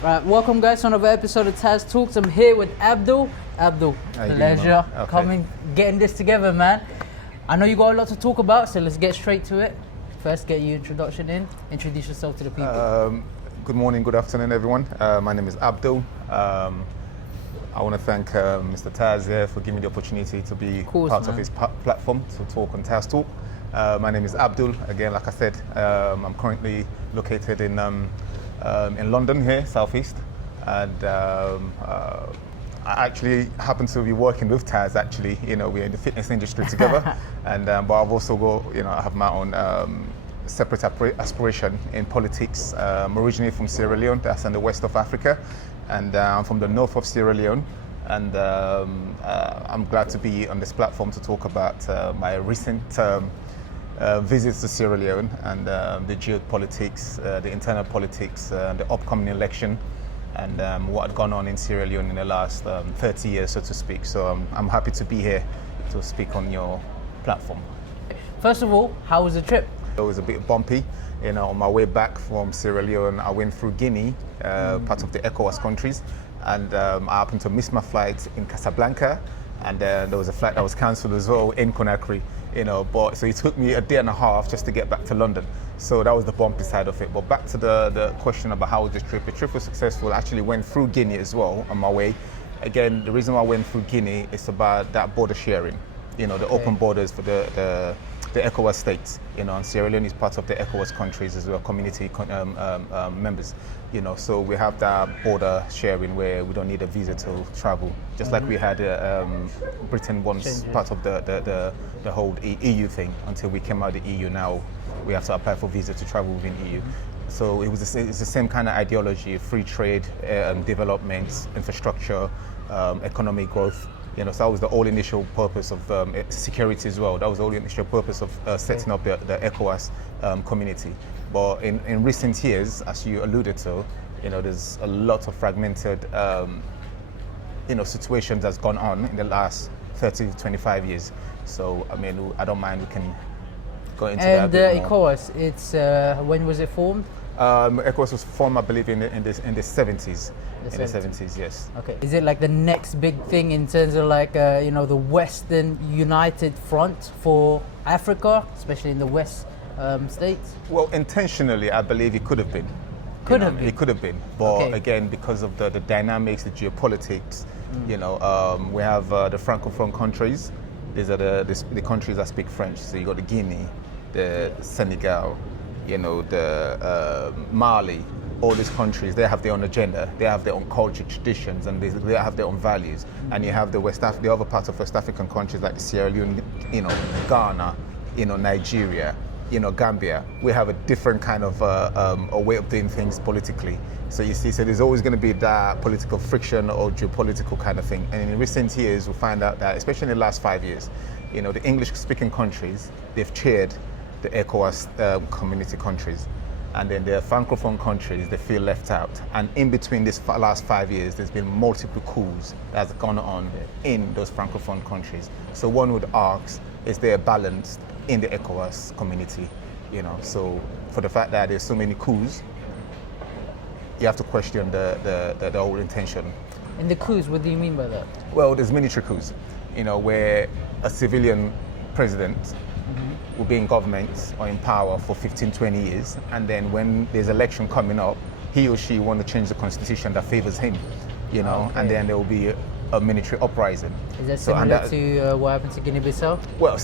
Right, welcome guys to another episode of Taz Talks. I'm here with Abdul. Abdul, pleasure coming, getting this together, man. I know you got a lot to talk about, so let's get straight to it. First, get your introduction in. Introduce yourself to the people. Good morning, good afternoon, everyone. My name is Abdul. I want to thank Mr. Taz here for giving me the opportunity to be part of his platform to talk on Taz Talk. My name is Abdul. Again, like I said, I'm currently located in London here, Southeast, and I actually happen to be working with Taz. Actually, we're in the fitness industry together, and but I've also got, I have my own separate aspiration in politics. I'm originally from Sierra Leone, that's in the west of Africa, and I'm from the north of Sierra Leone. And I'm glad to be on this platform to talk about my recent visits to Sierra Leone and the geopolitics, the internal politics, the upcoming election, and what had gone on in Sierra Leone in the last 30 years, so to speak. So I'm happy to be here to speak on your platform. First of all, how was the trip? It was a bit bumpy. On my way back from Sierra Leone, I went through Guinea, part of the ECOWAS countries, and I happened to miss my flight in Casablanca, and there was a flight that was cancelled as well in Conakry. But so it took me a day and a half just to get back to London. So that was the bumpy side of it. But back to the question about how was the trip. The trip was successful. I actually went through Guinea as well on my way. Again, the reason why I went through Guinea is about that border sharing. The open borders for the ECOWAS states. And Sierra Leone is part of the ECOWAS countries as well, community members. So we have that border sharing where we don't need a visa to travel, just like we had Britain once part of the whole EU thing until we came out of the EU. Now we have to apply for visa to travel within EU. So it's the same kind of ideology: free trade, development, infrastructure, economic growth. So that was the whole initial purpose of security as well. That was the whole initial purpose of setting up the ECOWAS community. But in recent years, as you alluded to, there's a lot of fragmented, situations that's gone on in the last 30 to 25 years. So, I don't mind, we can go into that a bit more. And ECOWAS, it's, when was it formed? ECOWAS was formed, I believe, in the 70s. In the 70s, yes. Okay. Is it like the next big thing in terms of like, the Western United Front for Africa, especially in the West states? Well, intentionally, I believe it could have been. It could have been. But again, because of the dynamics, the geopolitics, we have the Francophone countries. These are the countries that speak French. So you got the Guinea, the Senegal, the Mali. All these countries, they have their own agenda, they have their own culture, traditions, and they have their own values. And you have the other parts of West African countries like Sierra Leone, Ghana, Nigeria, Gambia. We have a different kind of a way of doing things politically. So you see, there's always going to be that political friction or geopolitical kind of thing. And in recent years, we find out that, especially in the last 5 years, the English-speaking countries, they've chaired the ECOWAS community countries. And then the Francophone countries, they feel left out. And in between this last 5 years, there's been multiple coups that's gone on in those Francophone countries. So one would ask, is there a balance in the ECOWAS community? So for the fact that there's so many coups, you have to question the whole intention. And the coups, what do you mean by that? Well, there's military coups, where a civilian president will be in government or in power for 15, 20 years, and then when there's election coming up, he or she want to change the constitution that favors him, and then there will be a military uprising. Is that similar to what happened to Guinea-Bissau? Well,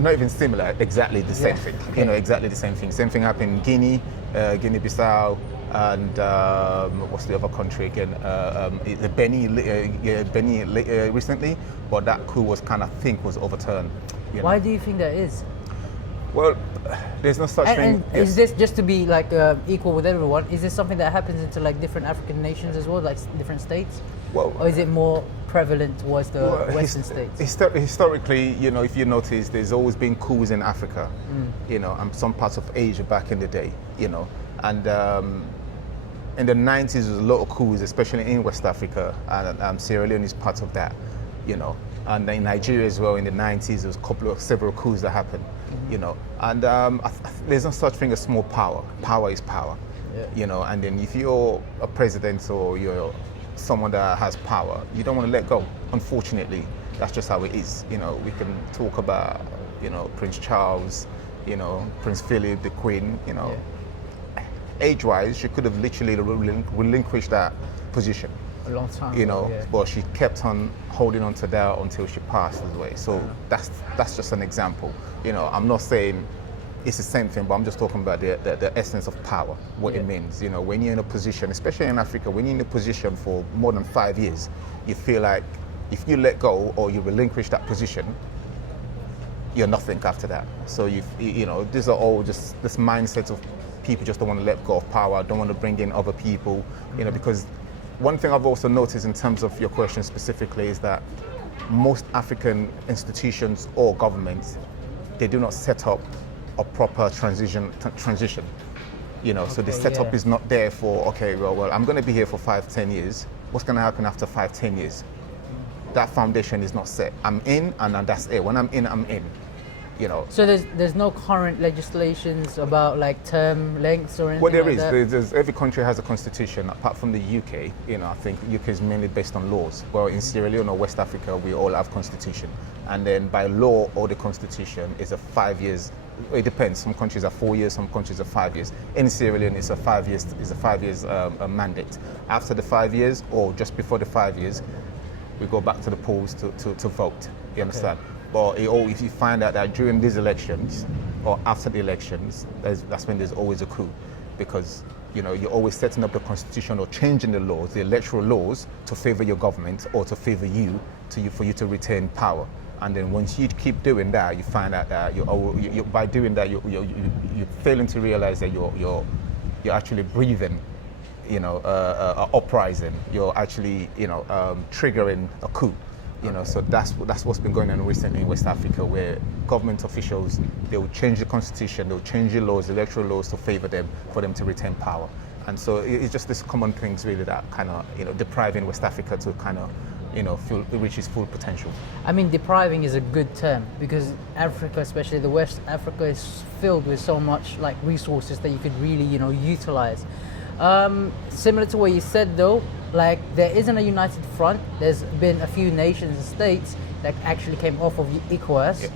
not even similar, exactly the same thing. Exactly the same thing. Same thing happened in Guinea, Guinea-Bissau, and what's the other country again? Benin recently, but that coup was was overturned. Why do you think that is? Well, there's no such thing. And is this just to be like equal with everyone? Is this something that happens into like different African nations as well, like different states? Well, or is it more prevalent towards the Western states? Historically, if you notice, there's always been coups in Africa, and some parts of Asia back in the day, and in the 90s, there was a lot of coups, especially in West Africa, and Sierra Leone is part of that, And in Nigeria as well, in the 90s, there was several coups that happened, And there's no such thing as small power. Power is power. you know, and then if you're a president or you're someone that has power, you don't want to let go. Unfortunately, that's just how it is. You know, we can talk about, you know, Prince Charles, you know, Prince Philip, the Queen, you know. Age-wise, she could have literally relinquished that position. A long time you ago, know, but she kept on holding on to that until she passed away. So that's just an example. You know, I'm not saying it's the same thing, but I'm just talking about the essence of power, what it means. You know, when you're in a position, especially in Africa, when you're in a position for more than 5 years, you feel like if you let go or you relinquish that position, you're nothing after that. So you know, these are all just this mindset of people just don't want to let go of power, don't want to bring in other people, you know, because one thing I've also noticed in terms of your question specifically is that most African institutions or governments, they do not set up a proper transition. You know, so the setup is not there for, okay, well, I'm going to be here for 5-10 years. What's going to happen after 5-10 years? That foundation is not set. I'm in, and that's it. When I'm in, I'm in. You know. So there's no current legislations about like term lengths or anything. Well, there like is. that? There's every country has a constitution. Apart from the UK, you know, I think UK is mainly based on laws. Well, in Sierra Leone or West Africa, we all have constitution, and then by law, or the constitution is a 5 years. It depends. Some countries are 4 years. Some countries are 5 years. In Sierra Leone, it's a 5 years. Is a 5 years mandate. After the 5 years, or just before the 5 years, we go back to the polls to vote. You understand? But if you find out that during these elections or after the elections, that's when there's always a coup, because you know you're always setting up the constitution or changing the laws, the electoral laws, to favour your government or to favour you, for you to retain power. And then once you keep doing that, you find out that by doing that you're failing to realise that you're actually breathing, you know, an uprising. You're actually, you know, triggering a coup. You know, so that's what's been going on recently in West Africa, where government officials, they will change the constitution, they'll change the laws, the electoral laws, to favour them, for them to retain power. And so it's just this common things really that kind of, you know, depriving West Africa to kind of, you know, reach its full potential. I mean, depriving is a good term, because Africa, especially the West Africa, is filled with so much like resources that you could really, you know, utilize. Similar to what you said though, like there isn't a united front. There's been a few nations and states that actually came off of ECOWAS. Yeah.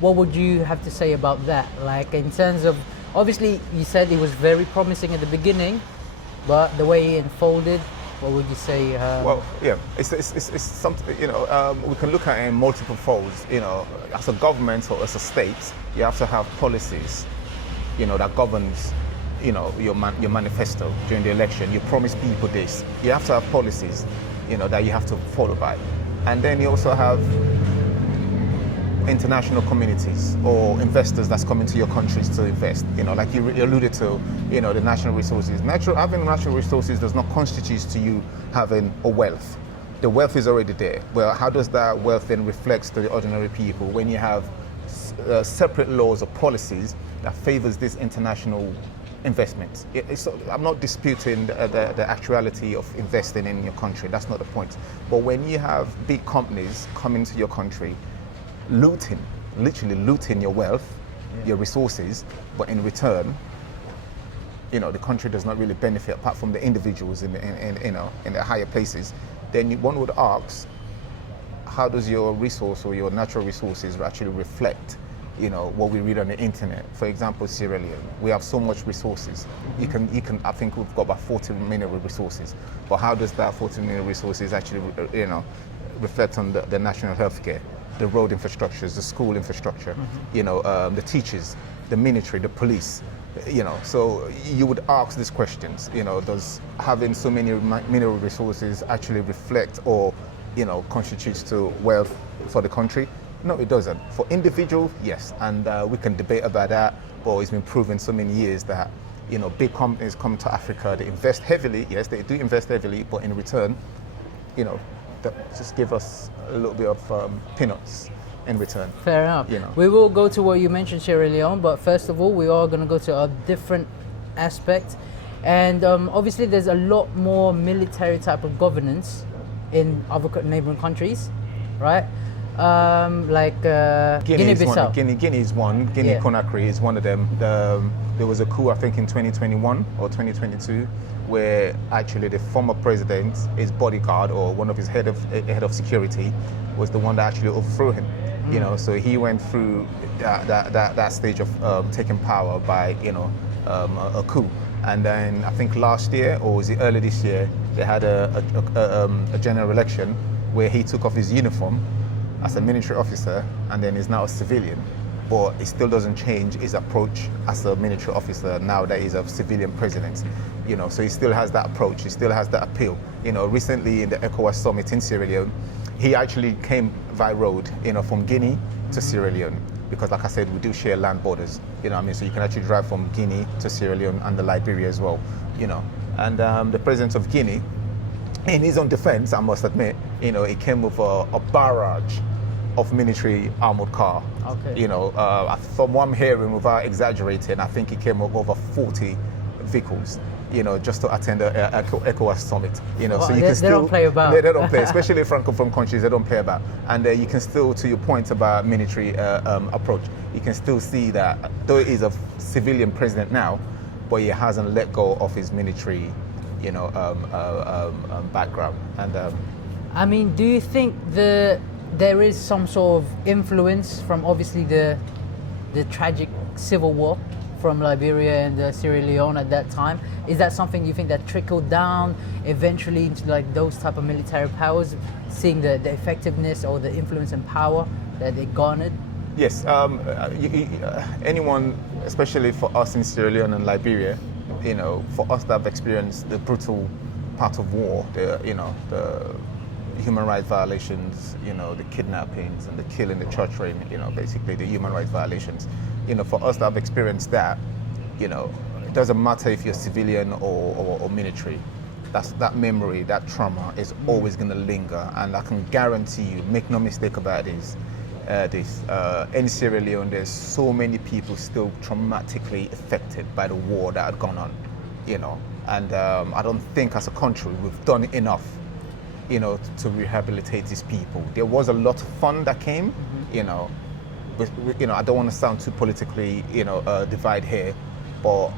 What would you have to say about that? Like in terms of, obviously you said it was very promising at the beginning, but the way it unfolded, what would you say? Well, yeah, it's something, you know, we can look at it in multiple folds. You know, as a government or as a state, you have to have policies, you know, that governs, you know, your manifesto during the election. You promise people this. You have to have policies, you know, that you have to follow by. And then you also have international communities or investors that's coming to your countries to invest. You know, like you alluded to, you know, the natural resources. Having natural resources does not constitute to you having a wealth. The wealth is already there. Well, how does that wealth then reflect to the ordinary people when you have separate laws or policies that favors this international investment? I'm not disputing the actuality of investing in your country. That's not the point. But when you have big companies coming to your country, literally looting your wealth, your resources, but in return, you know, the country does not really benefit apart from the individuals in the higher places, then one would ask, how does your resource or your natural resources actually reflect, you know, what we read on the internet? For example, Sierra Leone, we have so much resources. You can. I think we've got about 40 mineral resources. But how does that 40 mineral resources actually, you know, reflect on the national healthcare, the road infrastructures, the school infrastructure, you know, the teachers, the military, the police, you know? So you would ask these questions. You know, does having so many mineral resources actually reflect or, you know, contributes to wealth for the country? No, it doesn't. For individuals, yes, and we can debate about that, but it's been proven so many years that, you know, big companies come to Africa, they invest heavily, yes, they do invest heavily, but in return, you know, just give us a little bit of peanuts in return. Fair enough. You know. We will go to what you mentioned, Sierra Leone, but first of all, we are going to go to a different aspect, and obviously there's a lot more military type of governance in other neighboring countries, right? Like Guinea-Bissau. Guinea is one. Guinea-Conakry is one of them. there was a coup, I think, in 2021 or 2022, where actually the former president, his bodyguard or one of his head of security, was the one that actually overthrew him. You know, so he went through that stage of taking power by a coup. And then I think last year, or was it early this year, they had a general election where he took off his uniform as a military officer and then is now a civilian. But it still doesn't change his approach as a military officer now that he's a civilian president. You know, so he still has that approach, he still has that appeal. You know, recently in the ECOWAS summit in Sierra Leone, he actually came via road, from Guinea to Sierra Leone. Because like I said, we do share land borders, you know what I mean? So you can actually drive from Guinea to Sierra Leone and the Liberia as well, you know. And the president of Guinea, in his own defense, I must admit, he came with a barrage of military armored car. Okay. You know, from what I'm hearing, without exaggerating, I think he came with over 40 vehicles, just to attend the ECOWAS summit. Well, so you can still, they don't play about. They don't play, especially Francophone countries, they don't play about. And you can still, to your point about military approach, you can still see that though he's a civilian president now, but he hasn't let go of his military, background. And I mean, do you think there is some sort of influence from obviously the tragic civil war from Liberia and Sierra Leone at that time? Is that something you think that trickled down eventually into like those type of military powers, seeing the effectiveness or the influence and power that they garnered? Yes, anyone, especially for us in Sierra Leone and Liberia, for us to have experienced the brutal part of war, the human rights violations, the kidnappings and the killing, the torturing, basically the human rights violations. For us to have experienced that, it doesn't matter if you're civilian or military. That memory, that trauma is always going to linger, and I can guarantee you, make no mistake about this. In Sierra Leone, there's so many people still traumatically affected by the war that had gone on, and I don't think as a country we've done enough to rehabilitate these people. There was a lot of fun that came, but, I don't want to sound too politically, divide here, but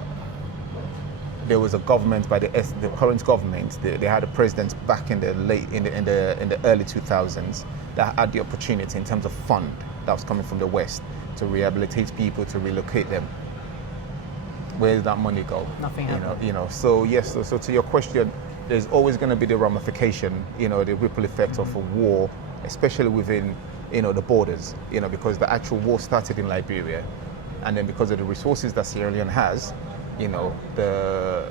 there was a government by the current government. They had a president back in the early 2000s that had the opportunity in terms of fund that was coming from the West to rehabilitate people, to relocate them. Where did that money go? Nothing happened. So yes. So to your question, there's always going to be the ramification, the ripple effect of a war, especially within, the borders, because the actual war started in Liberia, and then because of the resources that Sierra Leone has, the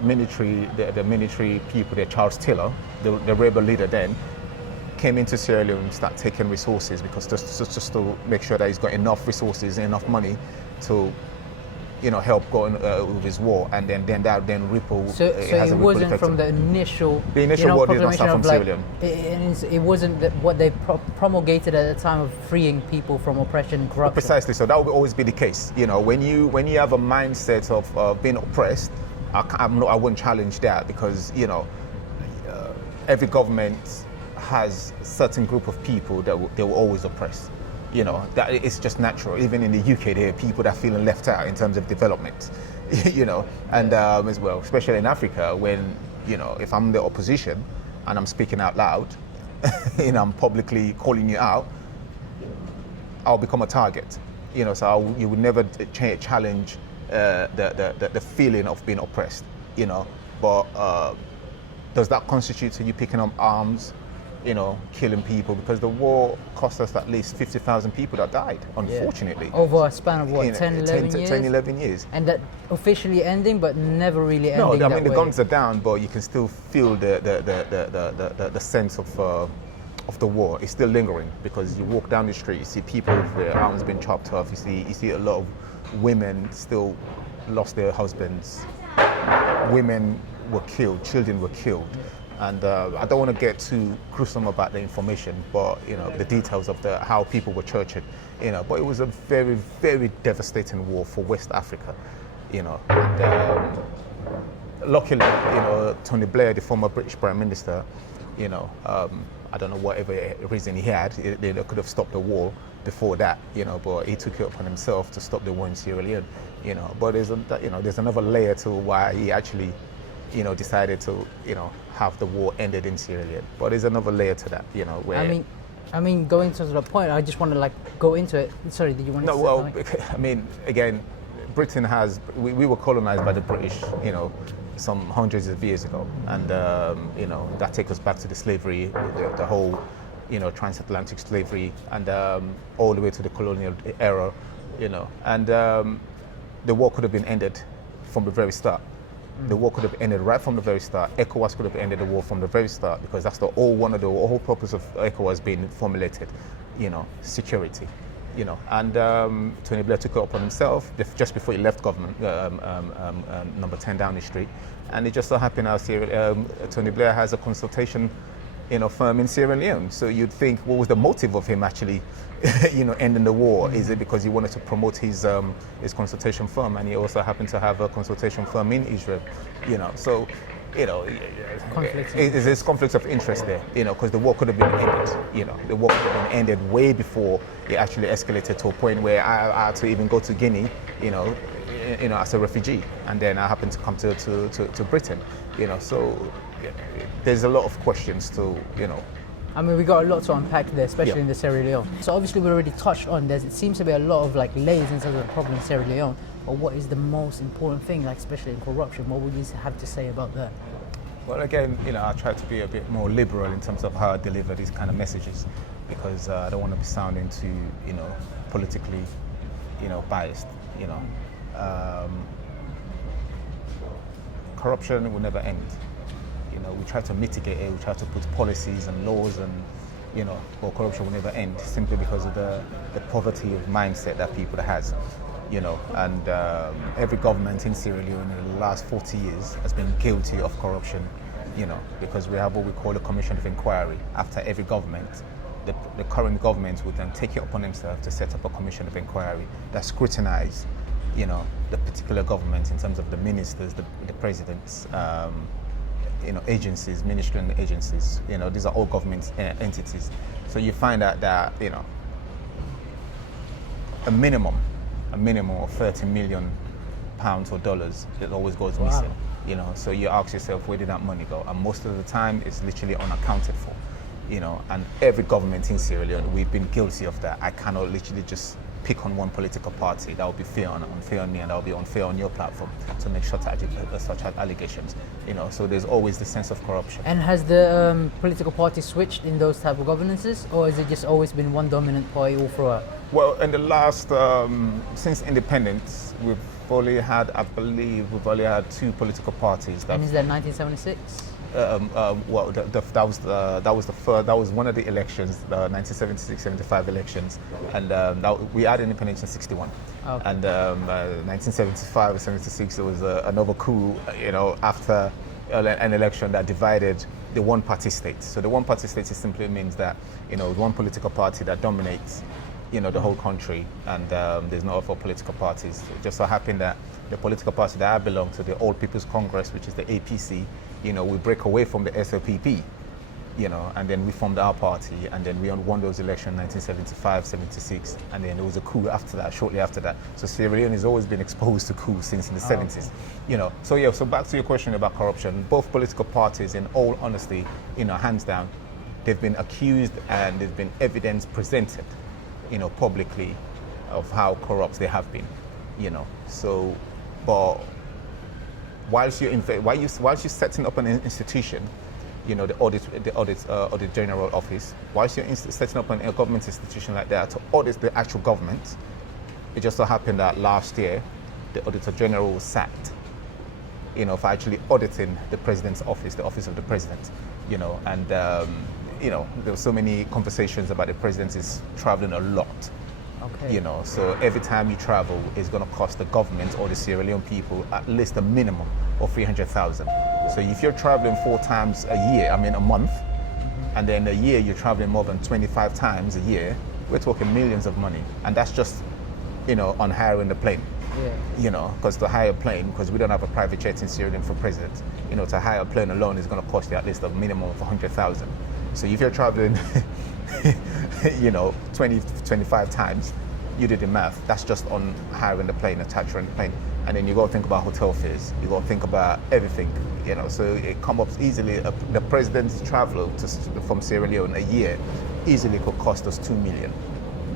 military people, Charles Taylor, the rebel leader then, came into Sierra Leone and started taking resources because just to make sure that he's got enough resources, enough money to help going with his war, and then that ripple. So it wasn't from the initial war did not start from Sierra Leone. It wasn't what they promulgated at the time of freeing people from oppression and corruption. Precisely. So that will always be the case. When you have a mindset of being oppressed, I wouldn't challenge that, because every government has a certain group of people that they will always oppress. That it's just natural. Even in the UK, there are people that are feeling left out in terms of development, and as well, especially in Africa, when, if I'm the opposition and I'm speaking out loud, I'm publicly calling you out, I'll become a target, so you would never challenge the feeling of being oppressed, but does that constitute you picking up arms, killing people? Because the war cost us at least 50,000 people that died, unfortunately. Over a span of what, 10, 11 years? And that officially ending, but never really ending. No, I mean, the guns are down, but you can still feel the sense of the war. It's still lingering, because you walk down the street, you see people with their arms being chopped off, you see a lot of women still lost their husbands, women were killed, children were killed. And I don't want to get too gruesome about the information, but the details of how people were tortured, but it was a very, very devastating war for West Africa, And luckily, Tony Blair, the former British Prime Minister, I don't know whatever reason he had, they could have stopped the war before that, but he took it upon himself to stop the war in Sierra Leone. But there's another layer to why he actually, decided to, have the war ended in Sierra Leone. But there's another layer to that, where. I mean, going to the point, I just want to go into it. Sorry, did you want to? No, well, I mean, again, Britain we were colonized by the British, some hundreds of years ago, and that takes us back to the slavery, the whole, transatlantic slavery, and all the way to the colonial era, and the war could have been ended from the very start. The war could have ended right from the very start. ECOWAS could have ended the war from the very start, because that's the whole purpose of ECOWAS being formulated, security, And Tony Blair took it upon himself just before he left government, number 10 Downing Street, and it just so happened Tony Blair has a consultation, firm in Sierra Leone. So you'd think, what was the motive of him actually, ending the war? Is it because he wanted to promote his consultation firm, and he also happened to have a consultation firm in Israel, So, there's conflicts of interest there, because the war could have been ended, the war could have been ended way before it actually escalated to a point where I had to even go to Guinea, as a refugee, and then I happened to come to Britain, So there's a lot of questions to, I mean, we got a lot to unpack there, especially in the Sierra Leone. So obviously we already touched on this. It seems to be a lot of layers in terms of the problem in Sierra Leone. But what is the most important thing, especially in corruption? What would you have to say about that? Well, again, I try to be a bit more liberal in terms of how I deliver these kind of messages, because I don't want to be sounding too, politically, biased. Corruption will never end. We try to mitigate it. We try to put policies and laws, and but corruption will never end, simply because of the poverty of mindset that people has. And every government in Sierra Leone in the last 40 years has been guilty of corruption, because we have what we call a commission of inquiry. After every government, the current government would then take it upon themselves to set up a commission of inquiry that scrutinize, the particular government in terms of the ministers, the presidents, agencies, ministry and agencies. These are all government entities. So you find out that, a minimum of 30 million pounds or dollars, it always goes missing. So you ask yourself, where did that money go? And most of the time, it's literally unaccounted for. And every government in Sierra Leone, we've been guilty of that. I cannot literally just pick on one political party. That would be unfair on me, and that would be unfair on your platform to make such allegations. So there's always the sense of corruption. And has the political party switched in those type of governances, or has it just always been one dominant party all throughout? Well, in the last, since independence, we've only had, I believe, two political parties. And is that 1976? Well, that was one of the elections, the 1976-75 elections, and we had independence in '61, okay. And 1975 or '76 there was another coup, after an election that divided the one-party state. So the one-party state simply means that one political party that dominates, the whole country, and there's no other political parties. It just so happened that the political party that I belong to, the All People's Congress, which is the APC, we break away from the SOPP, and then we formed our party, and then we won those elections in 1975, 76, and then there was a coup after that, shortly after that. So Sierra Leone has always been exposed to coups since in the 70s, okay. So back to your question about corruption, both political parties, in all honesty, hands down, they've been accused and there's been evidence presented, publicly of how corrupt they have been, So, but whilst you're setting up an institution, the audit general office, whilst you're setting up a government institution like that to audit the actual government, it just so happened that last year the auditor general was sacked, for actually auditing the president's office, the office of the president, and there were so many conversations about the president is traveling a lot. Okay. So every time you travel, it's going to cost the government or the Sierra Leone people at least a minimum of 300,000. So if you're traveling 4 times a month, and then a year you're traveling more than 25 times a year, we're talking millions of money. And that's just, on hiring the plane. Yeah. Because to hire a plane, because we don't have a private jet in Sierra Leone for president, to hire a plane alone is going to cost you at least a minimum of So if you're traveling, 20, 25 times, you did the math. That's just on hiring the plane, attaching the plane. And then you got to think about hotel fares. You got to think about everything, you know. So it comes up easily. The president's travel from Sierra Leone a year easily could cost us $2 million.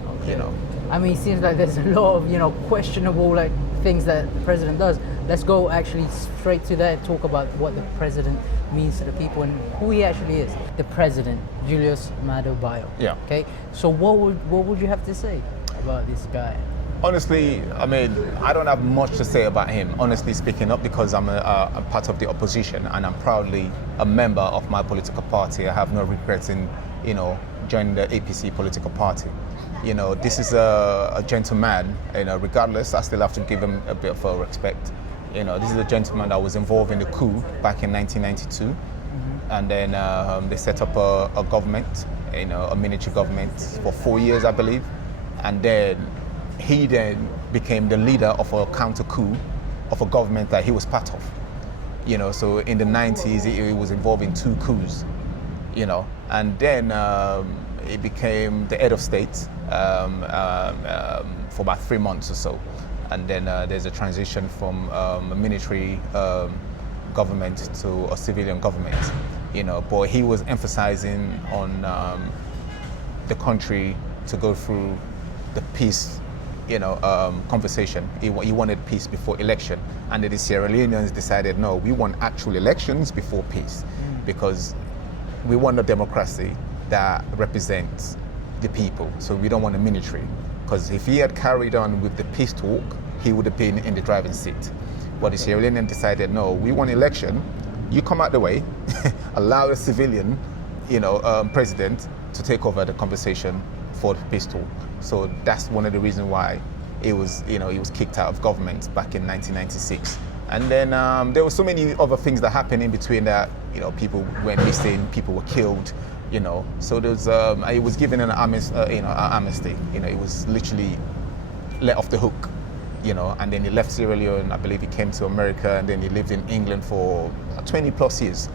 Okay. You know. I mean, it seems like there's a lot of, you know, questionable like things that the president does. Let's go actually straight to that and talk about what the president means to the people and who he actually is. The president, Julius Maada Bio. Yeah. Okay. So what would you have to say about this guy? Honestly, I mean, I don't have much to say about him, honestly speaking, not because I'm a part of the opposition and I'm proudly a member of my political party. I have no regrets in, you know, joining the APC political party. You know, this is a gentleman, you know, regardless, I still have to give him a bit of respect. You know, this is a gentleman that was involved in the coup back in 1992. Mm-hmm. And then they set up a government, you know, a military government for 4 years, I believe. And then he then became the leader of a counter coup of a government that he was part of. You know, so in the 90s, he was involved in 2 coups, you know, and then he became the head of state for about 3 months or so. And then there's a transition from a military government to a civilian government, you know, but he was emphasizing on the country to go through the peace, you know, conversation. He wanted peace before election, and the Sierra Leoneans decided, no, we want actual elections before peace, because we want a democracy that represents the people. So we don't want a military, because if he had carried on with the peace talk, he would have been in the driving seat. But the Sierra Leoneans decided, no, we want election. You come out the way, allow a civilian, you know, president to take over the conversation for the peace talk. So that's one of the reasons why he was kicked out of government back in 1996. And then there were so many other things that happened in between that, you know, people went missing, people were killed, you know. So there's, he was given an amnesty, you know, he was literally let off the hook, you know, and then he left Sierra Leone. I believe he came to America, and then he lived in England for 20 plus years,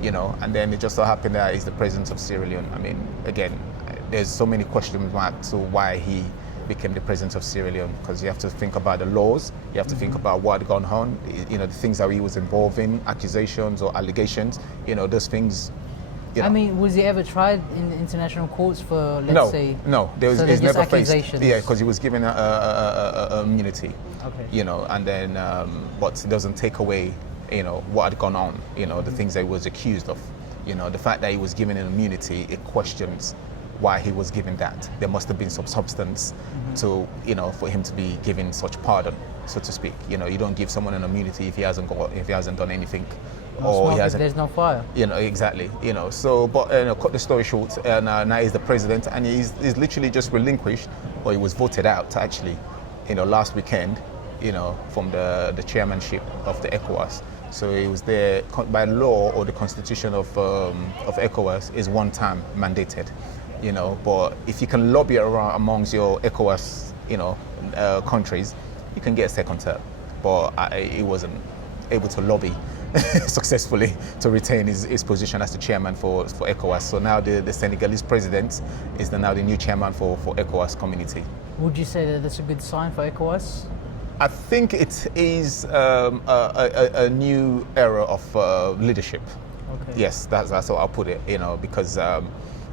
you know, and then it just so happened that he's the president of Sierra Leone. I mean, again, there's so many questions marks to why he became the president of Sierra Leone, because you have to think about the laws, you have to think about what had gone on, you know, the things that he was involved in, accusations or allegations, you know, those things. You know. I mean, was he ever tried in international courts for, let's say? No, there was, so he's never faced. accusations. Because he was given a immunity. Okay. You know, and then, but it doesn't take away, you know, what had gone on, you know, the things that he was accused of. You know, the fact that he was given an immunity, it questions why he was given that. There must have been some substance to, you know, for him to be given such pardon, so to speak. You know, you don't give someone an immunity if he hasn't done anything, or he hasn't. There's no fire. You know, exactly. You know, so but cut the story short, now he's the president, and he's literally just relinquished, or he was voted out actually, you know, last weekend, you know, from the chairmanship of the ECOWAS. So he was there by law, or the constitution of ECOWAS is one time mandated. You know, but if you can lobby around amongst your ECOWAS, you know, countries, you can get a second term. But he wasn't able to lobby successfully to retain his position as the chairman for ECOWAS. So now the Senegalese president is now the new chairman for ECOWAS community. Would you say that that's a good sign for ECOWAS? I think it is a new era of leadership. Okay. Yes, that's how I'll put it. You know, because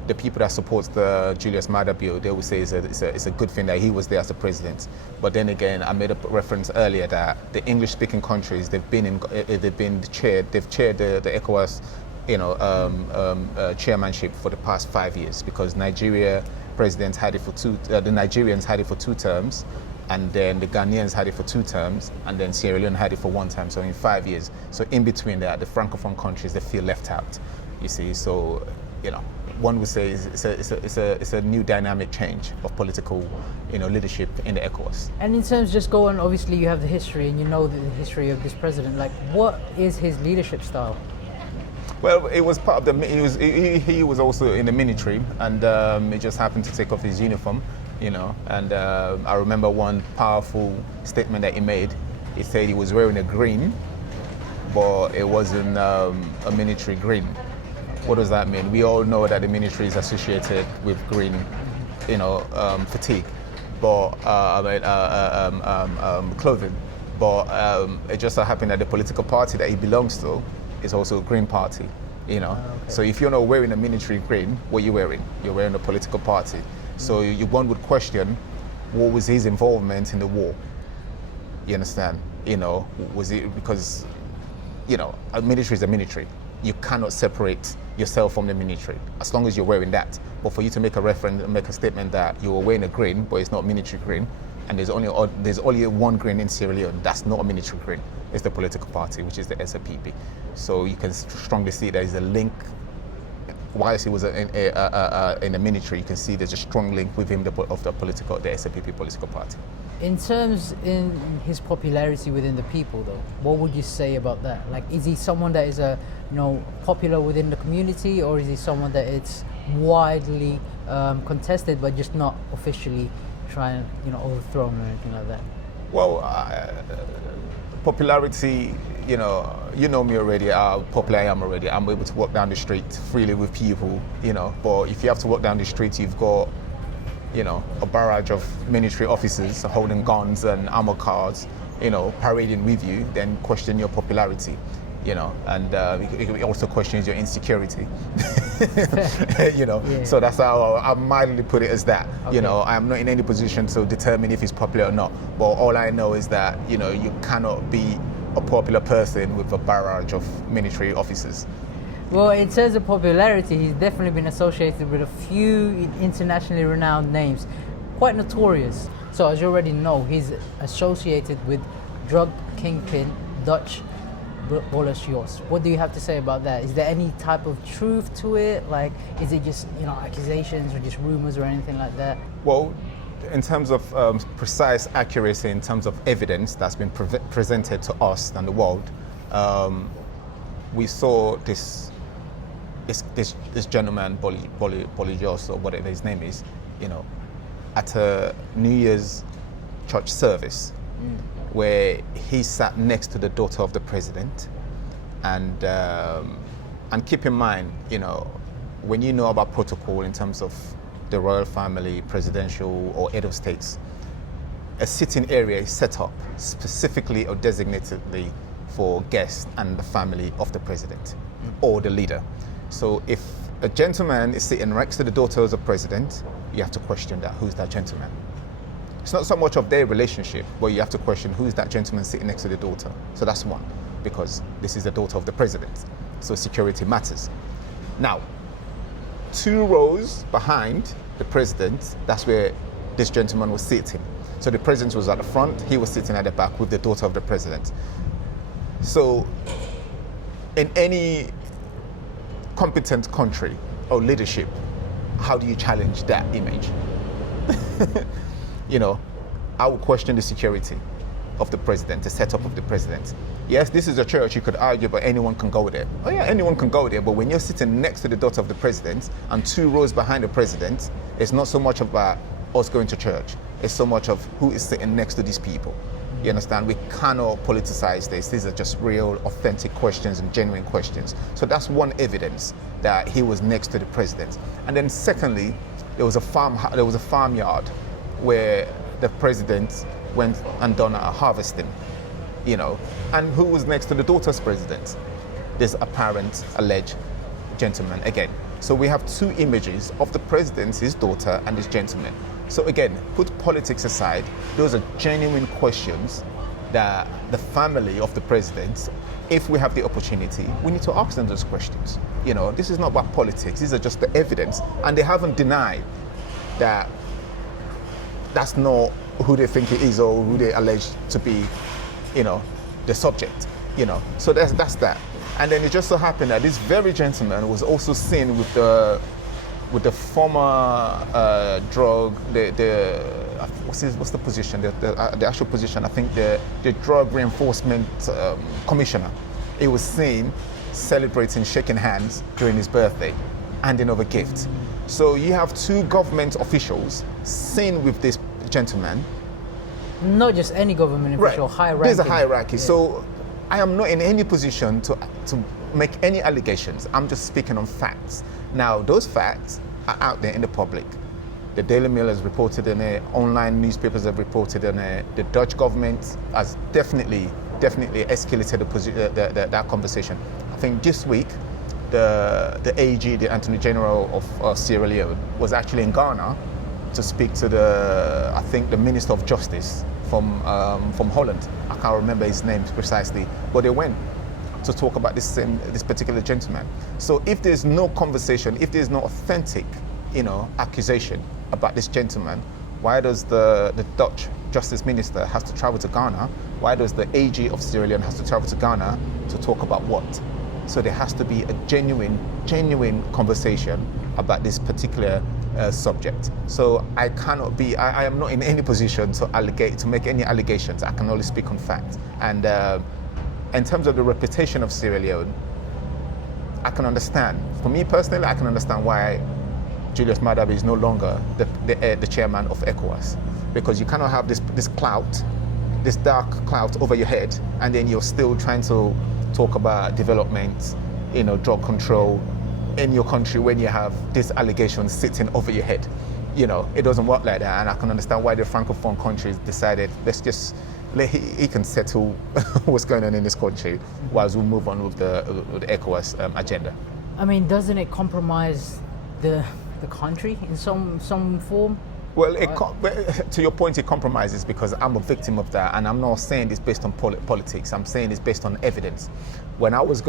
the people that support the Julius Maada bill, they will say it's a good thing that he was there as the president. But then again, I made a reference earlier that the English-speaking countries, they've chaired the ECOWAS, you know, chairmanship for the past 5 years, because Nigeria president had it for the Nigerians had it for 2 terms, and then the Ghanaians had it for 2 terms, and then Sierra Leone had it for 1 term. So in 5 years, so in between that, the francophone countries, they feel left out. You see, so you know. One would say it's a new dynamic change of political, you know, leadership in the ECOWAS. And in terms, just go on, obviously you have the history and you know the history of this president. Like, what is his leadership style? Well, it was part of he was also in the military, and he just happened to take off his uniform, you know. And I remember one powerful statement that he made. He said he was wearing a green, but it wasn't a military green. What does that mean? We all know that the military is associated with green, you know, fatigue. but clothing. But it just so happened that the political party that he belongs to is also a Green Party. You know, so if you're not wearing a military green, what are you wearing? You're wearing a political party. So one would question, what was his involvement in the war? You understand? You know, was it because, you know, a military is a military. You cannot separate yourself from the military as long as you're wearing that. But for you to make a reference, make a statement that you were wearing a green, but it's not military green, and there's only one green in Sierra Leone, that's not a military green. It's the political party, which is the SAPP. So you can strongly see there is a link. Whilst he was in the military, you can see there's a strong link with him of the SAPP political party. In his popularity within the people, though, what would you say about that? Like, is he someone that is popular within the community, or is he someone that it's widely contested but just not officially trying, overthrown or anything like that? Well, popularity, you know me already, how popular I am already. I'm able to walk down the street freely with people, but if you have to walk down the street, you've got, a barrage of military officers holding guns and armor cars, parading with you, then question your popularity, and it also questions your insecurity, Yeah. So that's how I mildly put it as that. Okay. I'm not in any position to determine if he's popular or not, but all I know is that, you cannot be a popular person with a barrage of military officers. Well, in terms of popularity, he's definitely been associated with a few internationally renowned names, quite notorious. So as you already know, he's associated with drug kingpin Dutch Bolasios. What do you have to say about that? Is there any type of truth to it? Like, is it just accusations or just rumors or anything like that? Well, in terms of precise accuracy, in terms of evidence that's been presented to us and the world, we saw this gentleman, Bolasios, or whatever his name is, at a New Year's church service, where he sat next to the daughter of the president, and keep in mind, when you know about protocol in terms of the royal family, presidential or head of states, a sitting area is set up specifically or designatedly for guests and the family of the president or the leader. So if a gentleman is sitting next to the daughter of the president, you have to question that. Who's that gentleman? It's not so much of their relationship, but you have to question who is that gentleman sitting next to the daughter. So that's one, because this is the daughter of the president. So security matters. Now, 2 rows behind the president, that's where this gentleman was sitting. So the president was at the front, he was sitting at the back with the daughter of the president. So in any competent country or leadership, how do you challenge that image? I would question the security of the president, the setup of the president. Yes, this is a church, you could argue, but anyone can go there. Oh yeah, anyone can go there, but when you're sitting next to the daughter of the president and 2 rows behind the president, it's not so much about us going to church. It's so much of who is sitting next to these people. You understand? We cannot politicize this. These are just real, authentic questions and genuine questions. So that's one evidence that he was next to the president. And then secondly, there was a farmyard where the president went and done a harvesting, and who was next to the daughter's president? This apparent, alleged gentleman again. So we have 2 images of the president, his daughter, and this gentleman. So again, put politics aside, those are genuine questions that the family of the president, if we have the opportunity, we need to ask them those questions. This is not about politics, these are just the evidence. And they haven't denied that that's not who they think it is or who they allege to be, the subject, So that's that. And then it just so happened that this very gentleman was also seen with the former drug, what's the position? The actual position, I think the drug reinforcement commissioner. He was seen celebrating, shaking hands during his birthday, handing over gifts. So you have 2 government officials seen with this gentleman. Not just any government official, right. Hierarchy. There's a hierarchy. Yeah. So I am not in any position to make any allegations. I'm just speaking on facts. Now, those facts are out there in the public. The Daily Mail has reported on it. Online newspapers have reported on it. The Dutch government has definitely escalated that conversation. I think this week, the AG, the Attorney General of Sierra Leone, was actually in Ghana to speak to the Minister of Justice from Holland. I can't remember his name precisely, but they went to talk about this particular gentleman. So if there's no conversation, if there's no authentic, accusation about this gentleman, why does the Dutch Justice Minister has to travel to Ghana? Why does the AG of Sierra Leone has to travel to Ghana to talk about what? So there has to be a genuine conversation about this particular subject. So I am not in any position to make any allegations. I can only speak on fact. And in terms of the reputation of Sierra Leone, I can understand. For me personally, I can understand why Julius Maada is no longer the chairman of ECOWAS, because you cannot have this clout, this dark clout over your head, and then you're still trying to talk about development, drug control in your country when you have this allegation sitting over your head. It doesn't work like that, and I can understand why the Francophone countries decided, let's just let he can settle what's going on in this country whilst we move on with the ECOWAS agenda. I mean, doesn't it compromise the country in some form? Well, to your point, it compromises because I'm a victim of that, and I'm not saying this based on politics. I'm saying it's based on evidence. When I was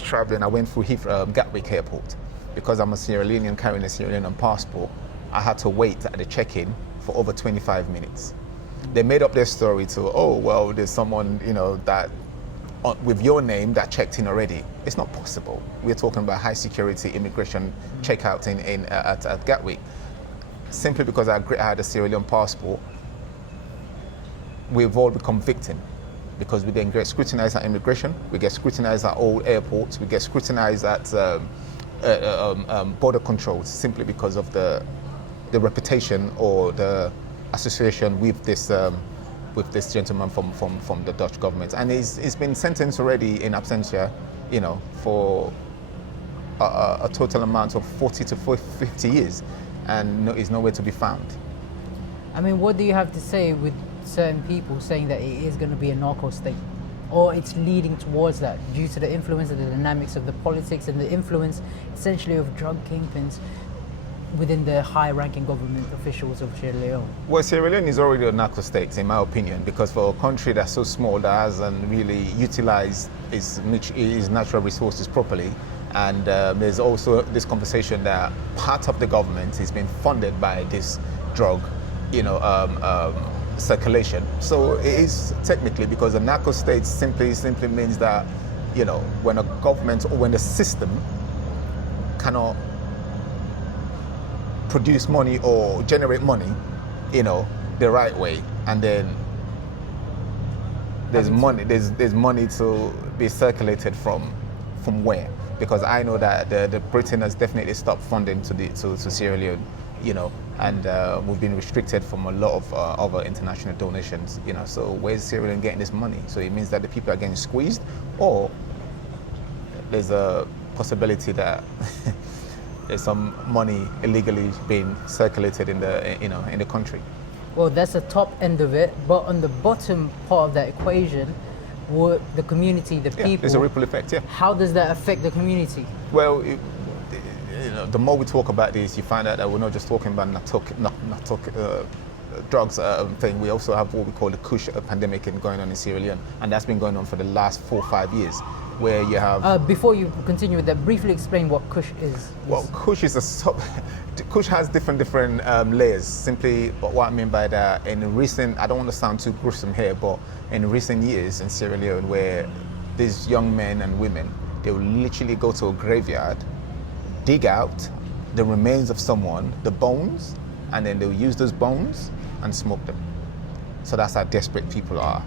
traveling, I went through Gatwick Airport. Because I'm a Sierra Leonean carrying a Sierra Leonean passport, I had to wait at the check-in for over 25 minutes. They made up their story to, there's someone, that with your name that checked in already. It's not possible. We're talking about high security immigration checkout at Gatwick. Simply because I had a Sierra Leone passport, we've all become victim, because we then get scrutinized at immigration, we get scrutinized at all airports, we get scrutinized at border controls, simply because of the reputation or the association with this gentleman from the Dutch government. And he's been sentenced already in absentia, for a total amount of 40 to 50 years. And is nowhere to be found. I mean, what do you have to say with certain people saying that it is going to be a narco state, or it's leading towards that due to the influence and the dynamics of the politics and the influence essentially of drug kingpins within the high-ranking government officials of Sierra Leone? Well, Sierra Leone is already a narco state, in my opinion, because for a country that's so small that hasn't really utilized its natural resources properly. And there's also this conversation that part of the government is being funded by this drug, circulation. So it is technically, because a narco state simply means that, when a government or when the system cannot produce money or generate money, the right way, and then there's money to be circulated from where? Because I know that the Britain has definitely stopped funding to Sierra Leone, and we've been restricted from a lot of other international donations, So where's Sierra Leone getting this money? So it means that the people are getting squeezed, or there's a possibility that there's some money illegally being circulated in the country. Well, that's the top end of it, but on the bottom part of that equation, the community, the people. There's a ripple effect, yeah. How does that affect the community? Well, the more we talk about this, you find out that we're not just talking about drugs thing. We also have what we call the Kush pandemic going on in Sierra Leone, and that's been going on for the last 4 or 5 years, where you have... Before you continue with that, briefly explain what Kush is. Well, Kush is Kush has different layers. Simply, what I mean by that, in recent, I don't want to sound too gruesome here, but in recent years in Sierra Leone, where these young men and women, they will literally go to a graveyard, dig out the remains of someone, the bones, and then they'll use those bones and smoke them. So that's how desperate people are,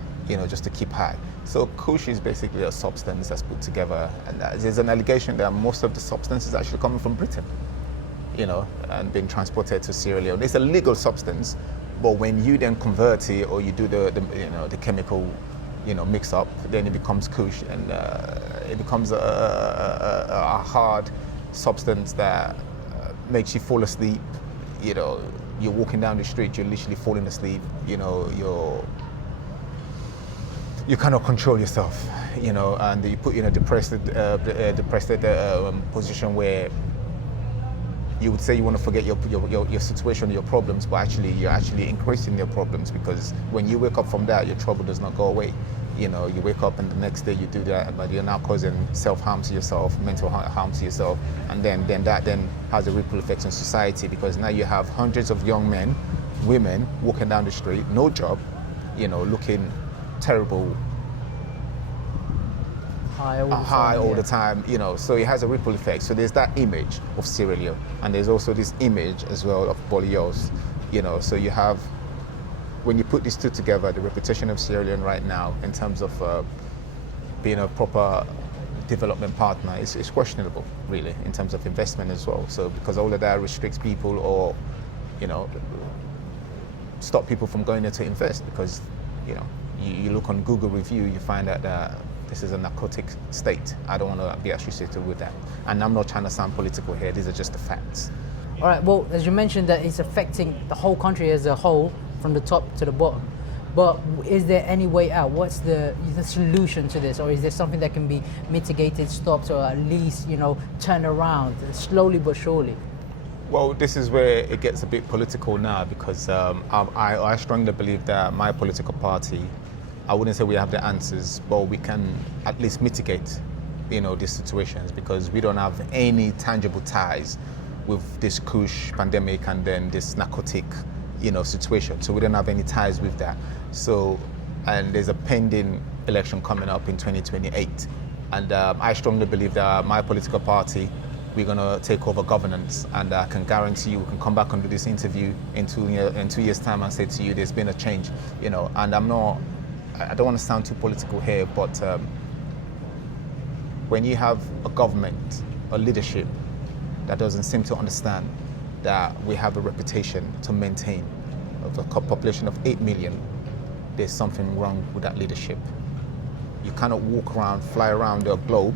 just to keep high. So Kush is basically a substance that's put together, and there's an allegation that most of the substance is actually coming from Britain, and being transported to Sierra Leone. It's a legal substance, but when you then convert it or you do the chemical, mix up, then it becomes Kush, and it becomes a hard substance that makes you fall asleep, You're walking down the street, you're literally falling asleep. You know, you cannot control yourself. You know, and you put in a depressed position where you would say you want to forget your situation, your problems, but actually you're actually increasing your problems, because when you wake up from that, your trouble does not go away. You know, you wake up and the next day you do that, but you're now causing self-harm to yourself, mental harm to yourself, and then that has a ripple effect on society, because now you have hundreds of young men, women walking down the street, no job, you know, looking terrible, high all the time, you know, so it has a ripple effect. So there's that image of Sierra Leone, and there's also this image as well of Bolios, you know, so you have, when you put these two together, the reputation of Sierra Leone right now in terms of being a proper development partner is questionable, really, in terms of investment as well. So because all of that restricts people, or, you know, stop people from going there to invest, because, you know, you look on Google review, you find out that this is a narcotic state. I don't want to be associated with that. And I'm not trying to sound political here, these are just the facts. All right, well, as you mentioned that it's affecting the whole country as a whole, from the top to the bottom. But is there any way out? What's the solution to this? Or is there something that can be mitigated, stopped, or at least, you know, turned around slowly but surely? Well, this is where it gets a bit political now, because I strongly believe that my political party, I wouldn't say we have the answers, but we can at least mitigate, you know, these situations, because we don't have any tangible ties with this Kush pandemic and then this narcotic, you know, situation. So we don't have any ties with that. So, and there's a pending election coming up in 2028. And I strongly believe that my political party, we're gonna take over governance, and I can guarantee you we can come back and do this interview in 2 years' time and say to you there's been a change, you know. And I don't want to sound too political here, but when you have a government, a leadership that doesn't seem to understand that we have a reputation to maintain of a population of 8 million, there's something wrong with that leadership. You cannot walk around, fly around the globe,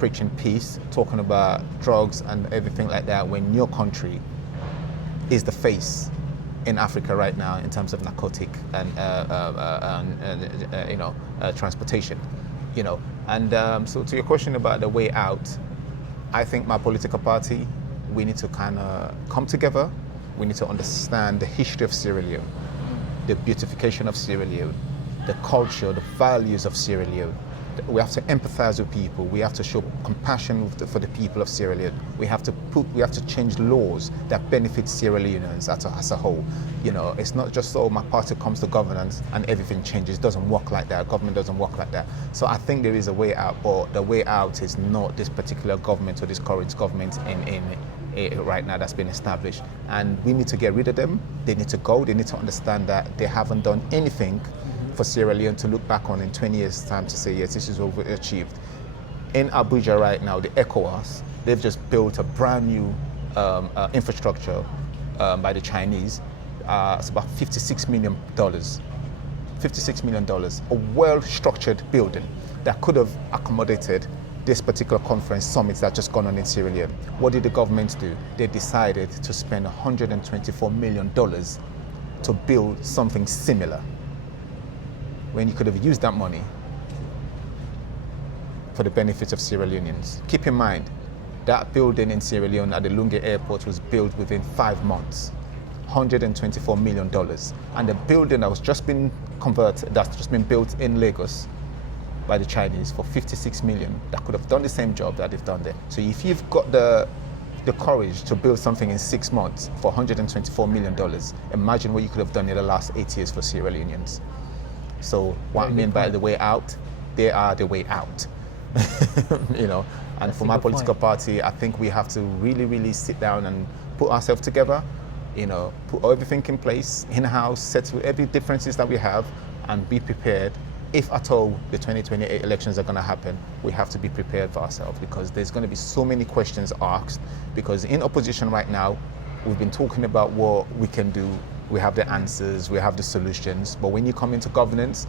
preaching peace, talking about drugs and everything like that, when your country is the face in Africa right now in terms of narcotic and transportation, you know. And so to your question about the way out, I think my political party, we need to kind of come together. We need to understand the history of Sierra Leone, the beautification of Sierra Leone, the culture, the values of Sierra Leone. We have to empathize with people. We have to show compassion for the people of Sierra Leone. We have to change laws that benefit Sierra Leoneans as a whole. You know, it's not just so my party comes to governance and everything changes. It doesn't work like that. Government doesn't work like that. So I think there is a way out, but the way out is not this particular government or this current government in right now that's been established. And we need to get rid of them. They need to go. They need to understand that they haven't done anything for Sierra Leone to look back on in 20 years' time to say, yes, this is what we achieved. In Abuja right now, the ECOWAS, they've just built a brand new infrastructure by the Chinese. It's about $56 million. $56 million, a well-structured building that could have accommodated this particular conference summits that just gone on in Sierra Leone. What did the government do? They decided to spend $124 million to build something similar, when you could have used that money for the benefits of Sierra Leoneans. Keep in mind, that building in Sierra Leone at the Lunge Airport was built within 5 months, $124 million. And the building that was just been converted, that's just been built in Lagos by the Chinese for $56 million, that could have done the same job that they've done there. So if you've got the courage to build something in 6 months for $124 million, imagine what you could have done in the last 8 years for Sierra Leoneans. So what I mean by the way out, they are the way out. You know, and for my political party, I think we have to really, really sit down and put ourselves together, you know, put everything in place, in-house, settle every differences that we have, and be prepared. If at all the 2028 elections are going to happen, we have to be prepared for ourselves, because there's going to be so many questions asked. Because in opposition right now, we've been talking about what we can do. We have the answers, we have the solutions. But when you come into governance,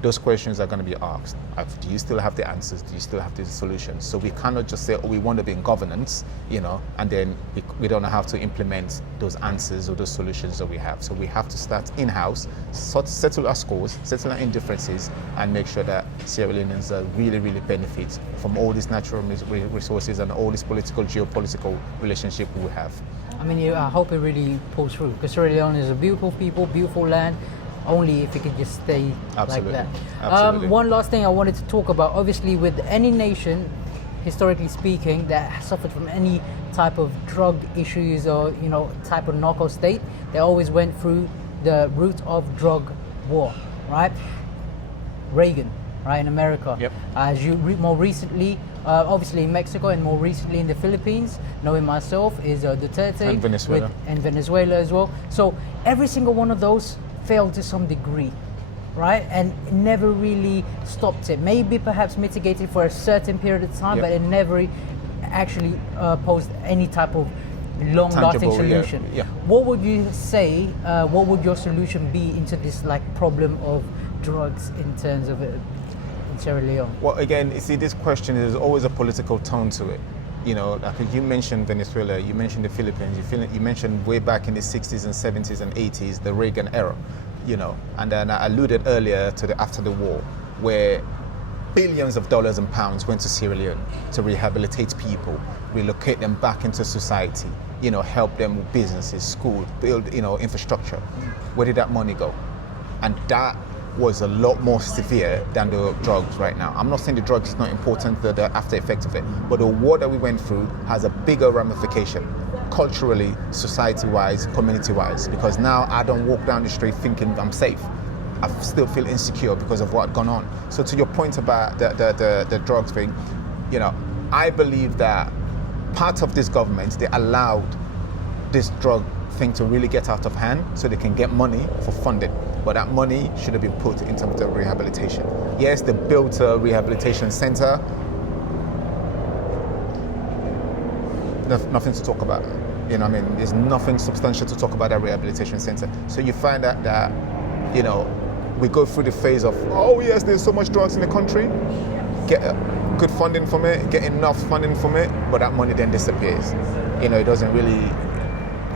those questions are going to be asked. Do you still have the answers? Do you still have the solutions? So we cannot just say, oh, we want to be in governance, and then we don't know how to implement those answers or those solutions that we have. So we have to start in-house, settle our scores, settle our indifferences, and make sure that Sierra Leoneans really, really benefit from all these natural resources and all this political, geopolitical relationship we have. I mean, I hope it really pulls through, because Sierra Leone is a beautiful people, beautiful land, only if it could just stay Absolutely. like that. Absolutely. One last thing I wanted to talk about, obviously with any nation, historically speaking, that has suffered from any type of drug issues or, type of narco state, they always went through the route of drug war, right? Reagan, right, in America. Yep. As you more recently, obviously in Mexico, and more recently in the Philippines, knowing myself, is Duterte. And Venezuela. And Venezuela as well. So every single one of those failed to some degree, right? And never really stopped it. Maybe perhaps mitigated for a certain period of time, Yep. but it never actually posed any type of long-lasting Tangible, solution. yeah. What would you say, what would your solution be into this problem of drugs in terms of in Sierra Leone? Well, again, you see, this question is always a political tone to it. Like you mentioned Venezuela, you mentioned the Philippines, you mentioned way back in the 60s and 70s and 80s, the Reagan era, and then I alluded earlier to after the war, where billions of dollars and pounds went to Sierra Leone to rehabilitate people, relocate them back into society, help them with businesses, schools, build, infrastructure. Where did that money go? And that was a lot more severe than the drugs right now. I'm not saying the drugs is not important, the after effect of it, but the war that we went through has a bigger ramification, culturally, society-wise, community-wise, because now I don't walk down the street thinking I'm safe. I still feel insecure because of what gone on. So to your point about the drugs thing, I believe that part of this government, they allowed this drug thing to really get out of hand so they can get money for funding. But that money should have been put in terms of rehabilitation. Yes, they built a rehabilitation center. Nothing to talk about. There's nothing substantial to talk about that rehabilitation center. So you find out that, we go through the phase of, oh yes, there's so much drugs in the country, get good funding from it, get enough funding from it, but that money then disappears. It doesn't really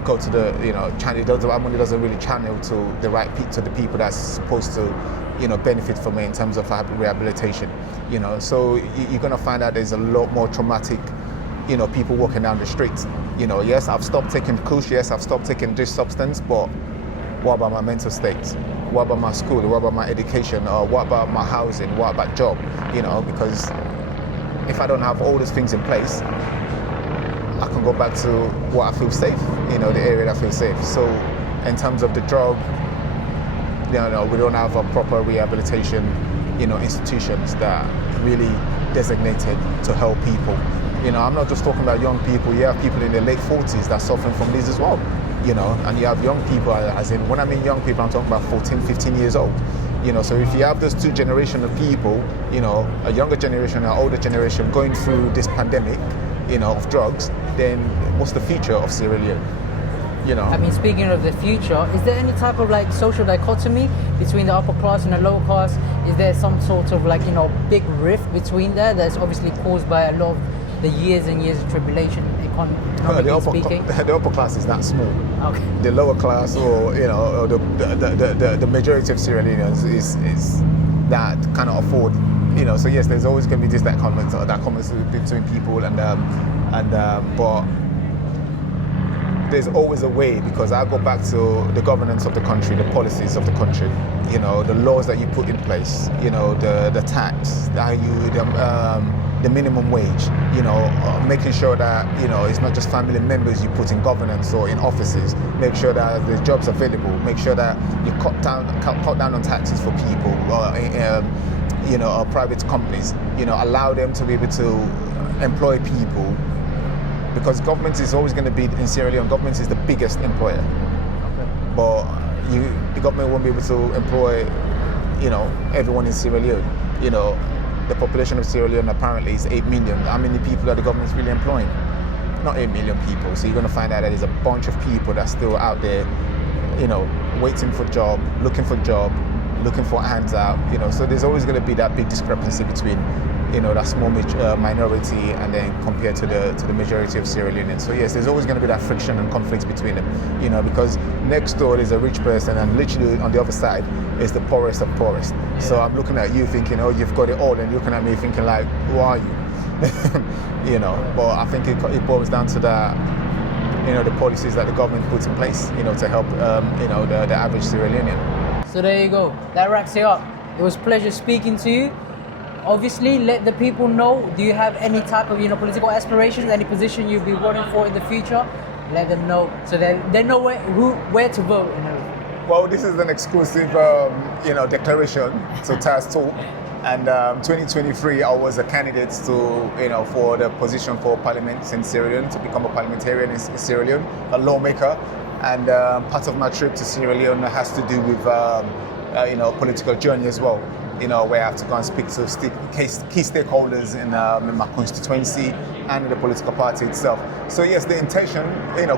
go to the, channel. That money doesn't really channel to the right to the people that's supposed to, benefit from it in terms of rehabilitation. So you're gonna find out there's a lot more traumatic, people walking down the streets. Yes, I've stopped taking kush. Yes, I've stopped taking this substance, but what about my mental state? What about my school? What about my education? Or what about my housing? What about job? Because if I don't have all these things in place, I can go back to what I feel safe, the area that I feel safe. So in terms of the drug, we don't have a proper rehabilitation, institutions that really designated to help people. I'm not just talking about young people. You have people in their late 40s that are suffering from this as well, and you have young people, as in, when I mean young people, I'm talking about 14, 15 years old. So if you have those two generations of people, a younger generation and an older generation going through this pandemic, of drugs, then what's the future of Sierra Leone? I mean, speaking of the future, is there any type of social dichotomy between the upper class and the lower class? Is there some sort of big rift between there that's obviously caused by a lot of the years and years of tribulation, economically speaking? The upper class is not small. Okay. The lower class, or or the majority of Sierra Leoneans is that cannot afford. So yes, there's always going to be that comment between people, but there's always a way, because I go back to the governance of the country, the policies of the country, the laws that you put in place, the tax, the minimum wage, making sure that, it's not just family members you put in governance or in offices. Make sure that there's jobs available. Make sure that you cut down on taxes for people, or private companies, allow them to be able to employ people, because government is always going to be, in Sierra Leone, government is the biggest employer. Okay. But the government won't be able to employ, everyone in Sierra Leone. The population of Sierra Leone apparently is 8 million. How many people are the government's really employing? Not 8 million people. So you're going to find out that there's a bunch of people that's still out there, waiting for job, looking for job, looking for hands out, so there's always going to be that big discrepancy between, that small minority and then compared to the majority of Sierra Leoneans. So yes, there's always going to be that friction and conflict between them, because next door is a rich person and literally on the other side is the poorest of poorest. Yeah. So I'm looking at you thinking, oh, you've got it all, and looking at me thinking like, who are you? But I think it boils down to that, the policies that the government puts in place, to help, the average Sierra Leonean. So there you go. That wraps it up. It was a pleasure speaking to you. Obviously, let the people know, do you have any type of, political aspirations, any position you'll be running for in the future? Let them know so they know where to vote and everything. Well, this is an exclusive, declaration to Taz Talks. And 2023, I was a candidate to, for the position for parliament in Sierra Leone, to become a parliamentarian in Sierra Leone, a lawmaker. And part of my trip to Sierra Leone has to do with, political journey as well. Where I have to go and speak to key stakeholders in my constituency and in the political party itself. So yes, the intention,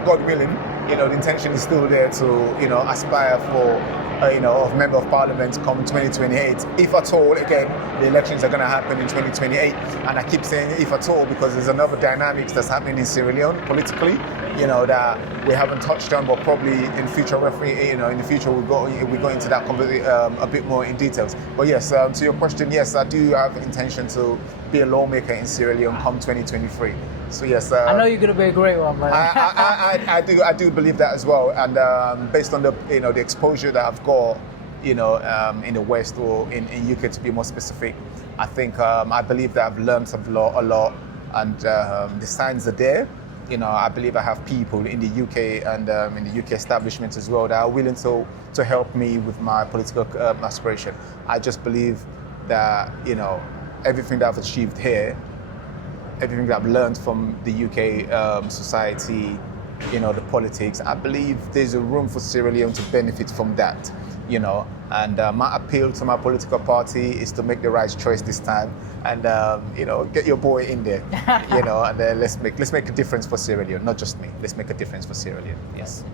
God willing, the intention is still there to, aspire for, of member of parliament come 2028. If at all, again, the elections are going to happen in 2028. And I keep saying if at all because there's another dynamics that's happening in Sierra Leone politically, that we haven't touched on, but probably in future in the future we go into that a bit more in details. But yes, to your question, yes, I do have intention to be a lawmaker in Sierra Leone come 2023. So yes, I know you're going to be a great one, man. I do believe that as well, and based on the the exposure that I've got, in the West or in UK to be more specific, I think I believe that I've learned a lot, and the signs are there. I believe I have people in the UK and in the UK establishment as well that are willing to help me with my political aspiration. I just believe that everything that I've achieved here, everything that I've learned from the UK society, the politics, I believe there's a room for Sierra Leone to benefit from that, and my appeal to my political party is to make the right choice this time and, get your boy in there, and let's make a difference for Sierra Leone, not just me, let's make a difference for Sierra Leone, yes.